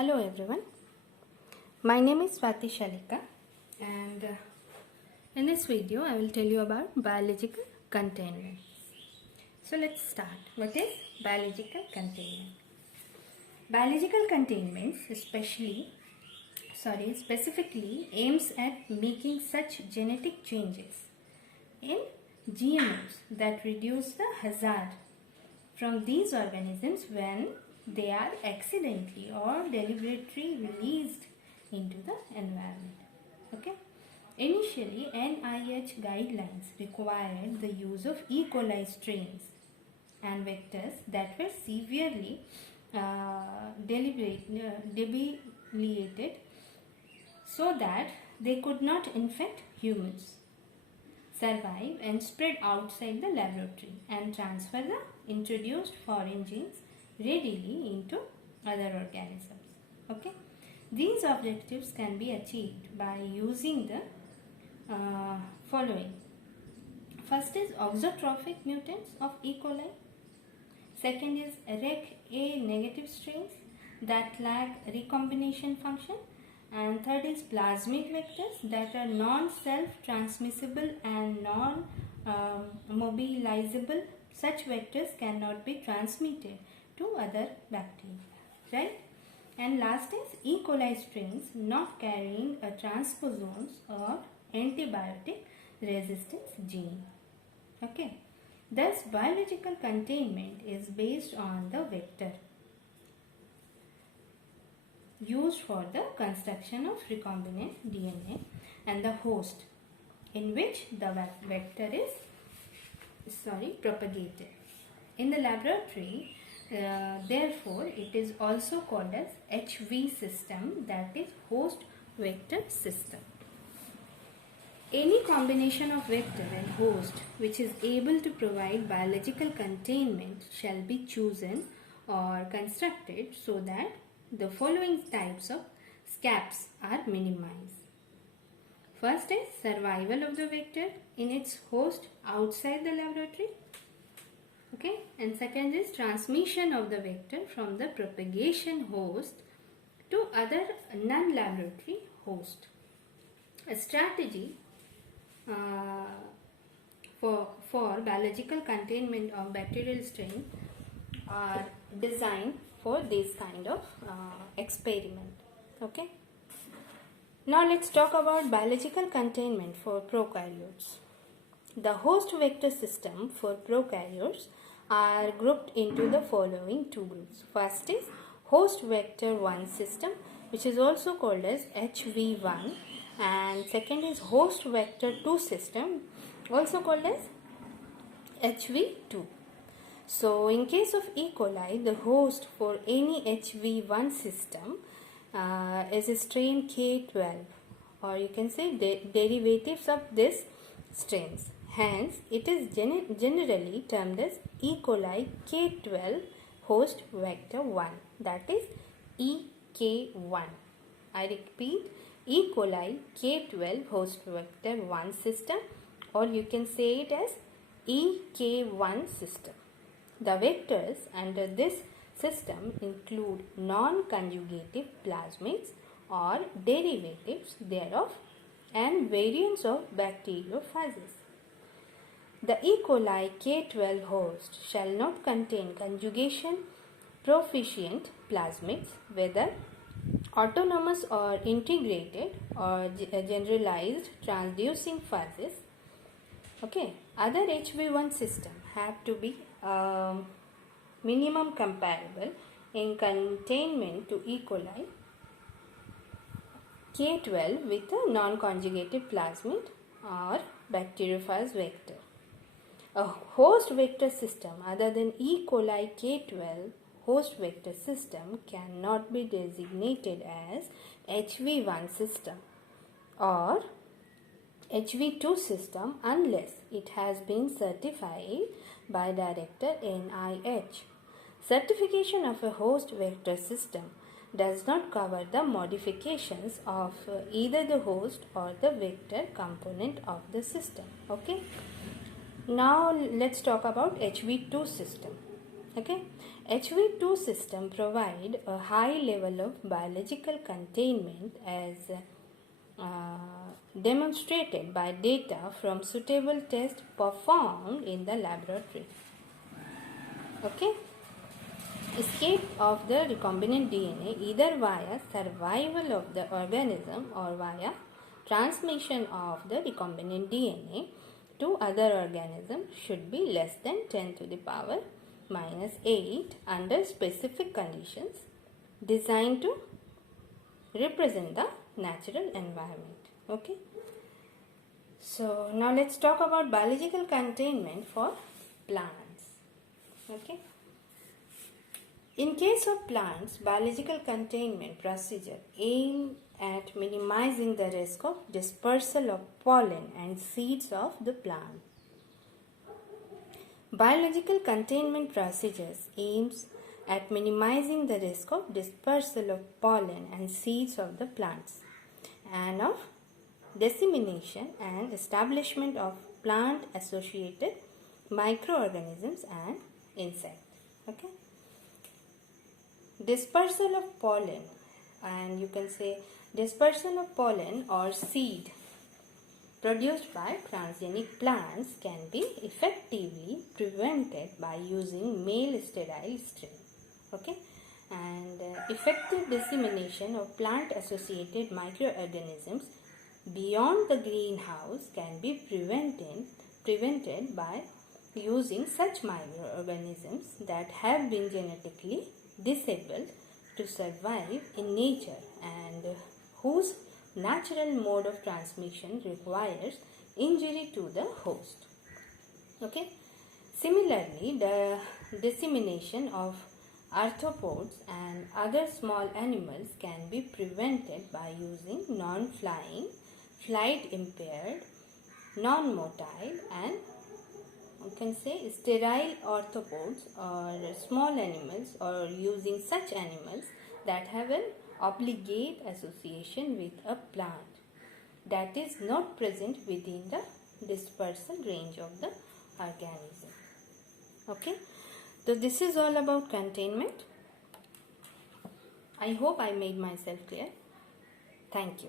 Hello everyone, my name is Swati Shalika and in this video I will tell you about biological containment. So let's start. What is biological containment? Biological containment specifically aims at making such genetic changes in GMOs that reduce the hazard from these organisms when they are accidentally or deliberately released into the environment. Okay. Initially, NIH guidelines required the use of E. coli strains and vectors that were severely debilitated so that they could not infect humans, survive and spread outside the laboratory and transfer the introduced foreign genes readily into other organisms. Okay, these objectives can be achieved by using the following. First is auxotrophic mutants of E. coli. Second is REC-A negative strains that lack recombination function. And third is plasmid vectors that are non-self-transmissible and non-mobilizable. Such vectors cannot be transmitted to other bacteria, right? And last is E. coli strains not carrying a transposons or antibiotic resistance gene. Okay. Thus, biological containment is based on the vector used for the construction of recombinant DNA and the host in which the vector is propagated. In the laboratory, therefore, it is also called as HV system, that is host vector system. Any combination of vector and host which is able to provide biological containment shall be chosen or constructed so that the following types of SCAPs are minimized. First is survival of the vector in its host outside the laboratory. Okay, and second is transmission of the vector from the propagation host to other non-laboratory host. A strategy for biological containment of bacterial strain are designed for this kind of experiment. Okay. Now let's talk about biological containment for prokaryotes. The host vector system for prokaryotes are grouped into the following two groups. First is host vector 1 system, which is also called as HV1, and second is host vector 2 system, also called as HV2. So, in case of E. coli, the host for any HV1 system is a strain K12, or you can say derivatives of this strains. Hence, it is generally termed as E. coli K12 host vector 1, that is EK1. I repeat, E. coli K12 host vector 1 system, or you can say it as EK1 system. The vectors under this system include non-conjugative plasmids or derivatives thereof and variants of bacteriophages. The E. coli K12 host shall not contain conjugation proficient plasmids, whether autonomous or integrated or generalized transducing phases. Okay, other HV1 system have to be minimum comparable in containment to E. coli K12 with a non-conjugative plasmid or bacteriophage vector. A host vector system other than E. coli K12 host vector system cannot be designated as HV1 system or HV2 system unless it has been certified by Director NIH. Certification of a host vector system does not cover the modifications of either the host or the vector component of the system. Okay. Now let's talk about HV2 system. Okay. HV2 system provide a high level of biological containment as demonstrated by data from suitable tests performed in the laboratory. Okay. Escape of the recombinant DNA either via survival of the organism or via transmission of the recombinant DNA to other organisms should be less than 10 to the power minus 8 under specific conditions designed to represent the natural environment. Okay. So now let's talk about biological containment for plants. Okay. In case of plants, biological containment procedure aim at minimizing the risk of dispersal of pollen and seeds of the plant. Biological containment procedures aims at minimizing the risk of dispersal of pollen and seeds of the plants and of dissemination and establishment of plant associated microorganisms and insects. Okay. Dispersal of pollen, and you can say dispersal of pollen or seed produced by transgenic plants can be effectively prevented by using male sterile strain. Okay, and effective dissemination of plant associated microorganisms beyond the greenhouse can be prevented by using such microorganisms that have been genetically disabled to survive in nature and whose natural mode of transmission requires injury to the host. Okay. Similarly, the dissemination of arthropods and other small animals can be prevented by using non-flying, flight-impaired, non-motile and you can say sterile arthropods or small animals, or using such animals that have an obligate association with a plant that is not present within the dispersal range of the organism. Okay, so this is all about containment. I hope I made myself clear. Thank you.